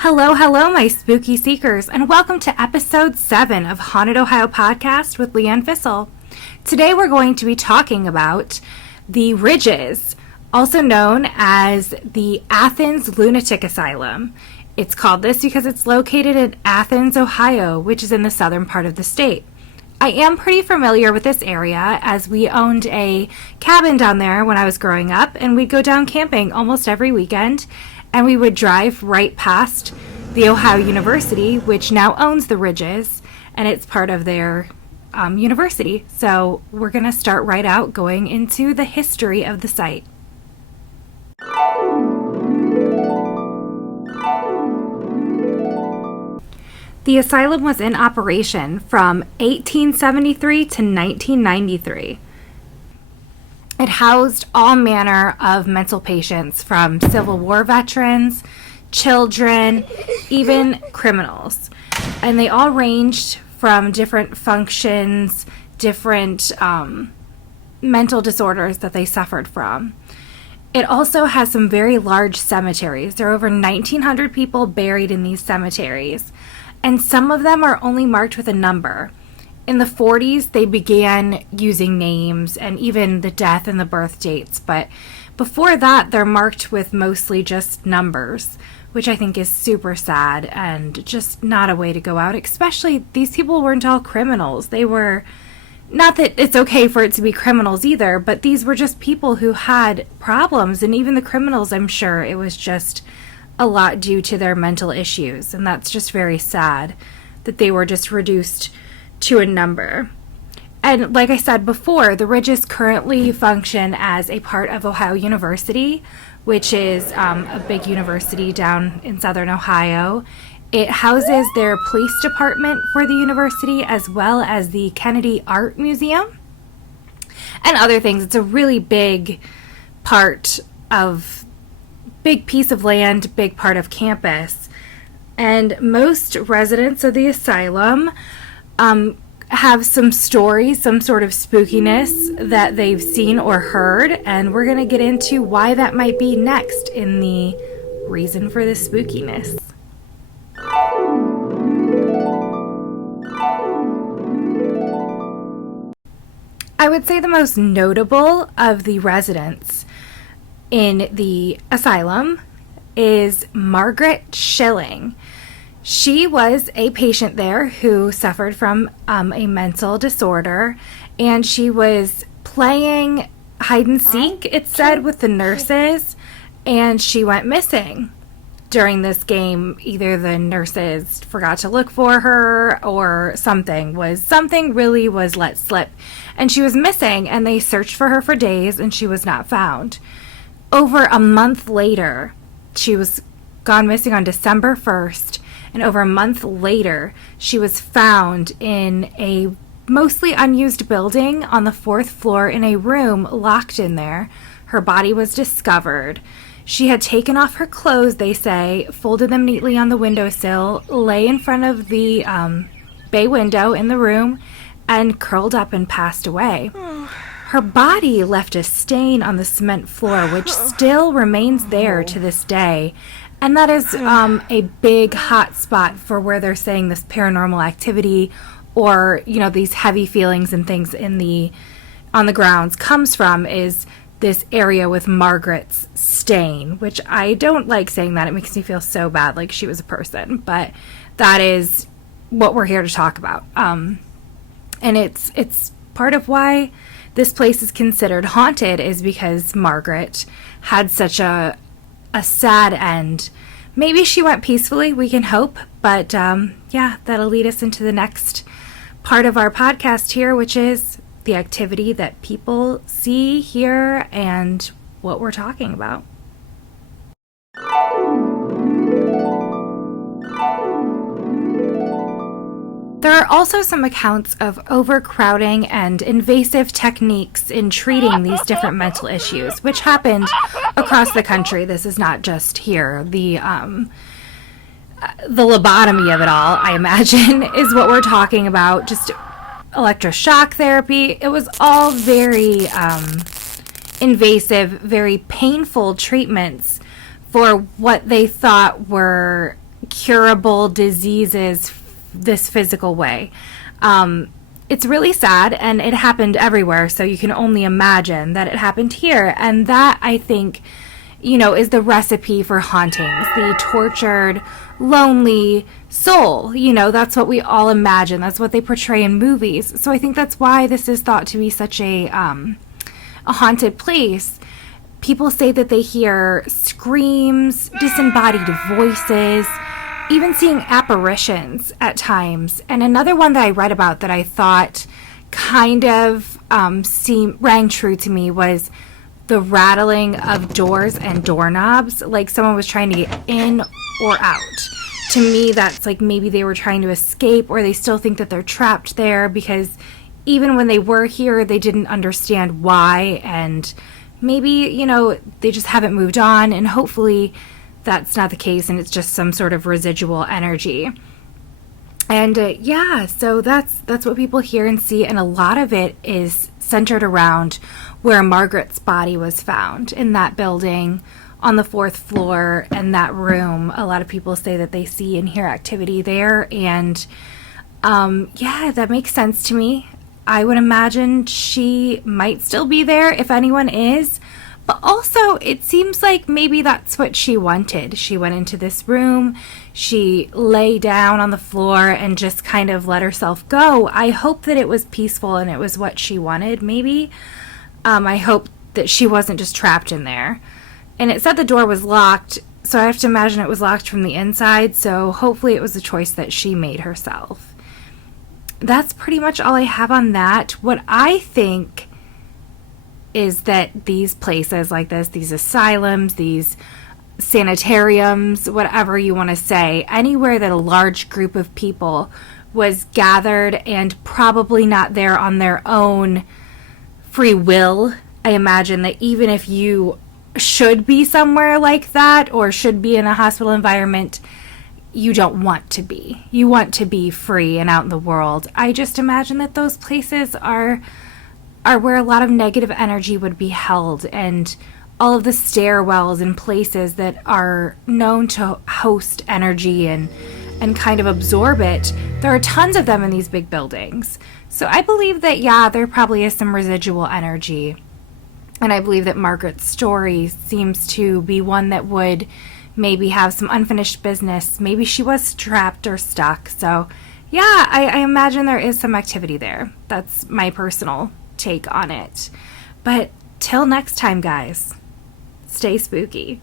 Hello, hello, my spooky seekers, and welcome to episode 7 of Haunted Ohio Podcast with Leanne Fissel. Today we're going to be talking about the Ridges, also known as the Athens Lunatic Asylum. It's called this because it's located in Athens, Ohio, which is in the southern part of the state. I am pretty familiar with this area as we owned a cabin down there when I was growing up, and we'd go down camping almost every weekend. And we would drive right past the Ohio University, which now owns the Ridges, and it's part of their university. So we're going to start right out going into the history of the site. The asylum was in operation from 1873 to 1993. It housed all manner of mental patients, from Civil War veterans, children, even criminals. And they all ranged from different functions, different mental disorders that they suffered from. It also has some very large cemeteries. There are over 1,900 people buried in these cemeteries, and some of them are only marked with a number. In the 40s, they began using names and even the death and the birth dates, but before that, they're marked with mostly just numbers, which I think is super sad and just not a way to go out, especially these people weren't all criminals. They were, not that it's okay for it to be criminals either, but these were just people who had problems, and even the criminals, I'm sure it was just a lot due to their mental issues, and that's just very sad that they were just reduced to a number. And like I said before, the Ridges currently function as a part of Ohio University, which is a big university down in southern Ohio. It houses their police department for the university, as well as the Kennedy Art Museum and other things. It's a really big piece of land, big part of campus. And most residents of the asylum have some stories, some sort of spookiness that they've seen or heard, and we're going to get into why that might be next in the reason for the spookiness. I would say the most notable of the residents in the asylum is Margaret Schilling. She was a patient there who suffered from a mental disorder, and she was playing hide and seek, it said, with the nurses, and she went missing during this game. Either the nurses forgot to look for her or something really was let slip, and she was missing, and they searched for her for days, and she was not found. Over a month later, she was gone missing on December 1st, and over a month later, she was found in a mostly unused building on the 4th floor in a room, locked in there. Her body was discovered. She had taken off her clothes, they say, folded them neatly on the windowsill, lay in front of the bay window in the room, and curled up and passed away. Her body left a stain on the cement floor, which still remains there to this day. And that is a big hot spot for where they're saying this paranormal activity, or, you know, these heavy feelings and things on the grounds comes from, is this area with Margaret's stain, which I don't like saying that. It makes me feel so bad, like she was a person, but that is what we're here to talk about. And it's part of why this place is considered haunted, is because Margaret had such a sad end. Maybe she went peacefully, we can hope, but that'll lead us into the next part of our podcast here, which is the activity that people see, hear, and what we're talking about. There are also some accounts of overcrowding and invasive techniques in treating these different mental issues, which happened across the country. This is not just here. The lobotomy of it all, I imagine, is what we're talking about. Just electroshock therapy. It was all very invasive, very painful treatments for what they thought were curable diseases this physical way. It's really sad, and it happened everywhere, so you can only imagine that it happened here. And that, I think, is the recipe for hauntings. The tortured, lonely soul. That's what we all imagine. That's what they portray in movies. So I think that's why this is thought to be such a haunted place. People say that they hear screams, disembodied voices, even seeing apparitions at times. And another one that I read about that I thought kind of rang true to me was the rattling of doors and doorknobs, like someone was trying to get in or out. To me, that's like maybe they were trying to escape, or they still think that they're trapped there, because even when they were here, they didn't understand why, and maybe, they just haven't moved on, and hopefully that's not the case, and it's just some sort of residual energy. And so that's what people hear and see, and a lot of it is centered around where Margaret's body was found, in that building on the 4th floor, and that room. A lot of people say that they see and hear activity there, and that makes sense to me. I would imagine she might still be there if anyone is. But also, it seems like maybe that's what she wanted. She went into this room, she lay down on the floor and just kind of let herself go. I hope that it was peaceful and it was what she wanted, maybe. I hope that she wasn't just trapped in there. And it said the door was locked, so I have to imagine it was locked from the inside, so hopefully it was a choice that she made herself. That's pretty much all I have on that. What I think is that these places like this, these asylums, these sanitariums, whatever you want to say, anywhere that a large group of people was gathered and probably not there on their own free will. I imagine that even if you should be somewhere like that or should be in a hospital environment, you don't want to be. You want to be free and out in the world. I just imagine that those places are where a lot of negative energy would be held, and all of the stairwells and places that are known to host energy and kind of absorb it. There are tons of them in these big buildings. So I believe that, there probably is some residual energy. And I believe that Margaret's story seems to be one that would maybe have some unfinished business. Maybe she was trapped or stuck. So, I imagine there is some activity there. That's my personal take on it. But till next time, guys, stay spooky.